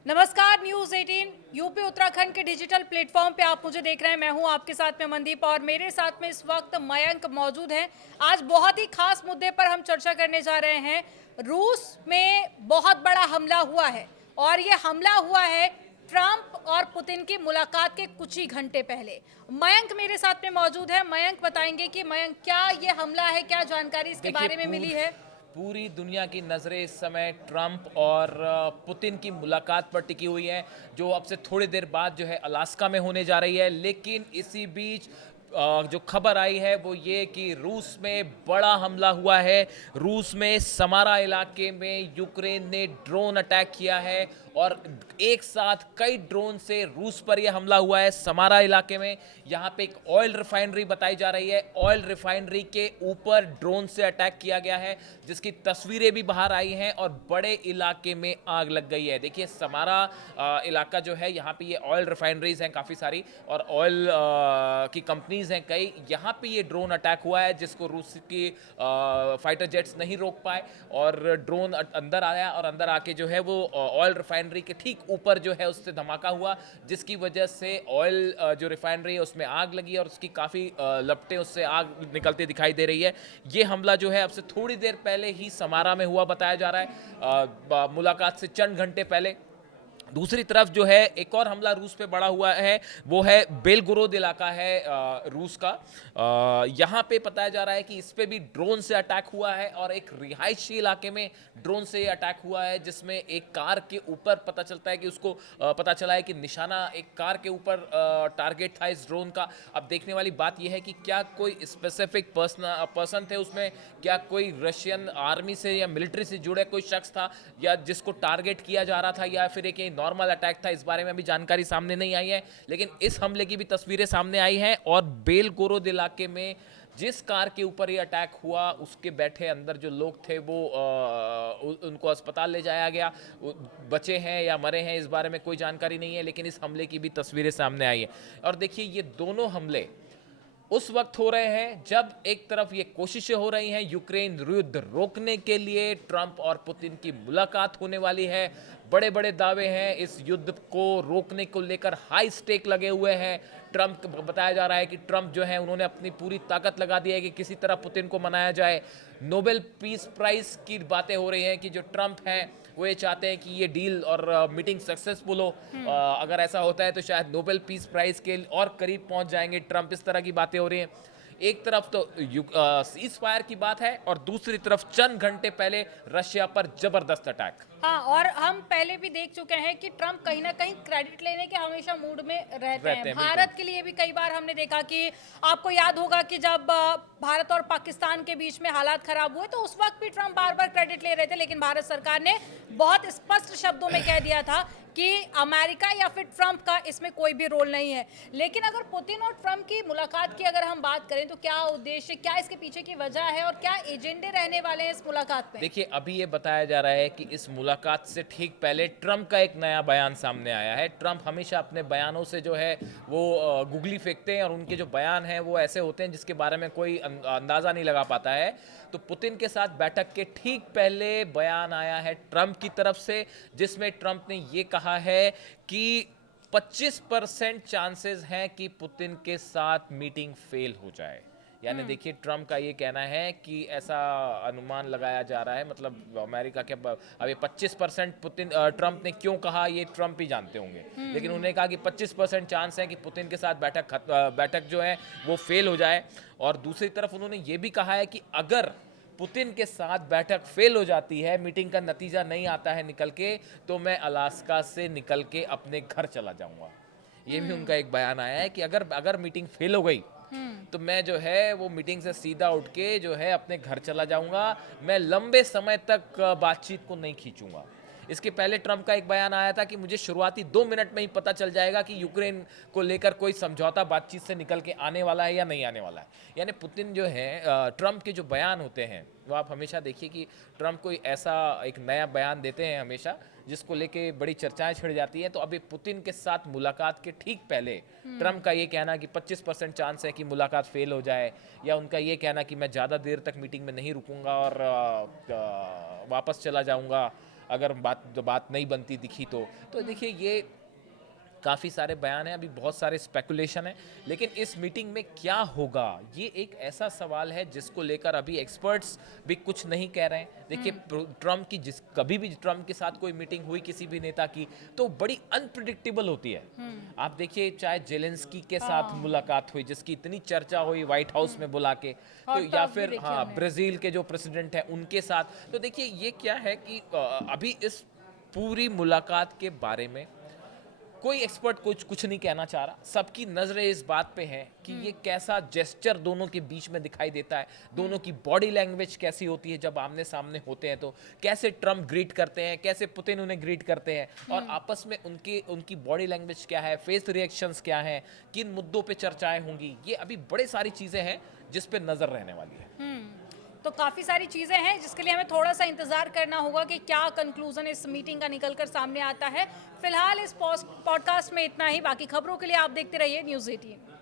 नमस्कार, news 18 UP Uttarakhand के digital platform पे आप मुझे देख रहे हैं। मैं हूं आपके साथ में मनदीप और मेरे साथ में इस वक्त मयंक मौजूद हैं। आज बहुत ही खास मुद्दे पर हम चर्चा करने जा रहे हैं। रूस में बहुत बड़ा हमला हुआ है और ये हमला हुआ है ट्रंप और पुतिन की मुलाकात के कुछ ही घंटे पहले। मयंक मेरे साथ में मौजूद है। मयंक बताएंगे कि मयंक क्या ये हमला है, क्या जानकारी इसके देखिए बारे में मिली है? पूरी दुनिया की नज़रें इस समय ट्रंप और पुतिन की मुलाकात पर टिकी हुई हैं, जो अब से थोड़ी देर बाद जो है अलास्का में होने जा रही है। लेकिन इसी बीच जो खबर आई है वो ये कि रूस में बड़ा हमला हुआ है। रूस में समारा इलाके में यूक्रेन ने ड्रोन अटैक किया है और एक साथ कई ड्रोन से रूस पर यह हमला हुआ है। समारा इलाके में यहाँ पे एक ऑयल रिफाइनरी बताई जा रही है। ऑयल रिफाइनरी के ऊपर ड्रोन से अटैक किया गया है, जिसकी तस्वीरें भी बाहर आई हैं और बड़े इलाके में आग लग गई है। देखिए समारा इलाका जो है, यहाँ पे ये ऑयल रिफाइनरीज हैं काफ़ी सारी और ऑयल की कंपनीज हैं कई। यहाँ पे ये ड्रोन अटैक हुआ है जिसको रूस की फाइटर जेट्स नहीं रोक पाए और ड्रोन अंदर आया और अंदर आके जो है वो ऑयल रिफाइनरी के ठीक ऊपर जो है उससे धमाका हुआ, जिसकी वजह से ऑयल जो रिफाइनरी है उसमें आग लगी और उसकी काफ़ी लपटें उससे आग निकलती दिखाई दे रही है। ये हमला जो है अब से थोड़ी देर पहले ही समारा में हुआ बताया जा रहा है, मुलाकात से चंद घंटे पहले। दूसरी तरफ जो है एक और हमला रूस पे बड़ा हुआ है, वो है बेलगोरोद इलाका है रूस का। यहाँ पे बताया जा रहा है कि इस पे भी ड्रोन से अटैक हुआ है और एक रिहायशी इलाके में ड्रोन से अटैक हुआ है, जिसमें एक कार के ऊपर पता चलता है कि उसको पता चला है कि निशाना एक कार के ऊपर टारगेट था इस ड्रोन का। अब देखने वाली बात यह है कि क्या कोई स्पेसिफिक पर्सन थे उसमें, क्या कोई रशियन आर्मी से या मिलिट्री से जुड़े कोई शख्स था या जिसको टारगेट किया जा रहा था, या फिर एक नॉर्मल अटैक था। इस बारे में अभी जानकारी सामने नहीं आई है, लेकिन इस हमले की भी तस्वीरें सामने आई हैं और बेलगोरोद इलाके में जिस कार के ऊपर ये अटैक हुआ उसके बैठे अंदर जो लोग थे वो उनको अस्पताल ले जाया गया। बचे हैं या मरे हैं इस बारे में कोई जानकारी नहीं है, लेकिन इस हमले की भी तस्वीरें सामने आई है। और देखिए ये दोनों हमले उस वक्त हो रहे हैं जब एक तरफ ये कोशिशें हो रही हैं यूक्रेन युद्ध रोकने के लिए, ट्रंप और पुतिन की मुलाकात होने वाली है, बड़े बड़े दावे हैं इस युद्ध को रोकने को लेकर, हाई स्टेक लगे हुए हैं। ट्रंप बताया जा रहा है कि ट्रंप जो है उन्होंने अपनी पूरी ताकत लगा दी है कि किसी तरह पुतिन को मनाया जाए। नोबेल पीस प्राइज की बातें हो रही हैं कि जो ट्रंप हैं वो ये चाहते हैं कि ये डील और मीटिंग सक्सेसफुल हो। अगर ऐसा होता है तो शायद नोबेल पीस प्राइज के और करीब पहुंच जाएंगे ट्रंप, इस तरह की बातें हो रही हैं। एक तरफ तो सीज फायर की बात है और दूसरी तरफ चंद घंटे पहले रशिया पर जबरदस्त अटैक। हाँ, और हम पहले भी देख चुके हैं कि ट्रंप कहीं ना कहीं क्रेडिट लेने के हमेशा मूड में रहते हैं। बिल्कुल। भारत के लिए भी कई बार हमने देखा कि आपको याद होगा कि जब भारत और पाकिस्तान के बीच में हालात खराब हुए तो उस वक्त भी ट्रंप बार बार क्रेडिट ले रहे थे, लेकिन भारत सरकार ने बहुत स्पष्ट शब्दों में कह दिया था कि अमेरिका या फिर ट्रंप का इसमें कोई भी रोल नहीं है। लेकिन अगर पुतिन और ट्रंप की मुलाकात की अगर हम बात करें तो क्या उद्देश्य, क्या इसके पीछे की वजह है और क्या एजेंडे रहने वाले हैं इस मुलाकात में? देखिए अभी ये बताया जा रहा है कि इस मुलाकात से ठीक पहले ट्रंप का एक नया बयान सामने आया है। ट्रंप हमेशा अपने बयानों से जो है वो गुगली फेंकते हैं और उनके जो बयान हैं वो ऐसे होते हैं जिसके बारे में कोई अंदाज़ा नहीं लगा पाता है। तो पुतिन के साथ बैठक के ठीक पहले बयान आया है ट्रंप की तरफ से, जिसमें ट्रंप ने ये कहा है कि 25% चांसेस हैं कि पुतिन के साथ मीटिंग फेल हो जाए। यानी देखिए ट्रंप का ये कहना है कि ऐसा अनुमान लगाया जा रहा है, मतलब अमेरिका के अब ये 25% पुतिन ट्रंप ने क्यों कहा ये ट्रंप ही जानते होंगे, लेकिन उन्होंने कहा कि 25% चांस है कि पुतिन के साथ बैठक जो है वो फेल हो जाए। और दूसरी तरफ उन्होंने ये भी कहा है कि अगर पुतिन के साथ बैठक फेल हो जाती है, मीटिंग का नतीजा नहीं आता है निकल के, तो मैं अलास्का से निकल के अपने घर चला जाऊंगा। ये भी उनका एक बयान आया है कि अगर अगर मीटिंग फेल हो गई तो मैं जो है वो मीटिंग से सीधा उठ के जो है अपने घर चला जाऊंगा, मैं लंबे समय तक बातचीत को नहीं खींचूंगा। इसके पहले ट्रंप का एक बयान आया था कि मुझे शुरुआती 2 मिनट में ही पता चल जाएगा कि यूक्रेन को लेकर कोई समझौता बातचीत से निकल के आने वाला है या नहीं आने वाला है। यानी पुतिन जो है, ट्रंप के जो बयान होते हैं वो आप हमेशा देखिए कि ट्रंप कोई ऐसा एक नया बयान देते हैं हमेशा जिसको लेके बड़ी चर्चाएं छिड़ जाती हैं। तो अभी पुतिन के साथ मुलाकात के ठीक पहले ट्रंप का ये कहना कि 25% चांस है कि मुलाकात फेल हो जाए, या उनका ये कहना कि मैं ज़्यादा देर तक मीटिंग में नहीं रुकूंगा और वापस चला जाऊंगा अगर बात नहीं बनती दिखी तो देखिए ये काफ़ी सारे बयान हैं, अभी बहुत सारे स्पेकुलेशन हैं, लेकिन इस मीटिंग में क्या होगा ये एक ऐसा सवाल है जिसको लेकर अभी एक्सपर्ट्स भी कुछ नहीं कह रहे हैं। देखिए ट्रम्प की कभी भी ट्रम्प के साथ कोई मीटिंग हुई किसी भी नेता की तो बड़ी अनप्रिडिक्टेबल होती है। आप देखिए चाहे जेलेंस्की के साथ मुलाकात हुई जिसकी इतनी चर्चा हुई व्हाइट हाउस में बुला के, तो और या टॉक भी फिर देखी हाँ हमने। ब्राज़ील के जो प्रेसिडेंट हैं उनके साथ, तो देखिए ये क्या है कि अभी इस पूरी मुलाकात के बारे में कोई एक्सपर्ट कुछ नहीं कहना चाह रहा। सबकी नजरें इस बात पे हैं कि ये कैसा जेस्चर दोनों के बीच में दिखाई देता है, दोनों की बॉडी लैंग्वेज कैसी होती है जब आमने सामने होते हैं, तो कैसे ट्रम्प ग्रीट करते हैं, कैसे पुतिन उन्हें ग्रीट करते हैं, और आपस में उनकी बॉडी लैंग्वेज क्या है, फेस रिएक्शंस क्या हैं, किन मुद्दों पे चर्चाएं होंगी, ये अभी बड़े सारी चीजें हैं जिस पे नजर रहने वाली है। तो काफ़ी सारी चीज़ें हैं जिसके लिए हमें थोड़ा सा इंतज़ार करना होगा कि क्या कंक्लूजन इस मीटिंग का निकल कर सामने आता है। फिलहाल इस पॉडकास्ट में इतना ही। बाकी खबरों के लिए आप देखते रहिए न्यूज़ 18।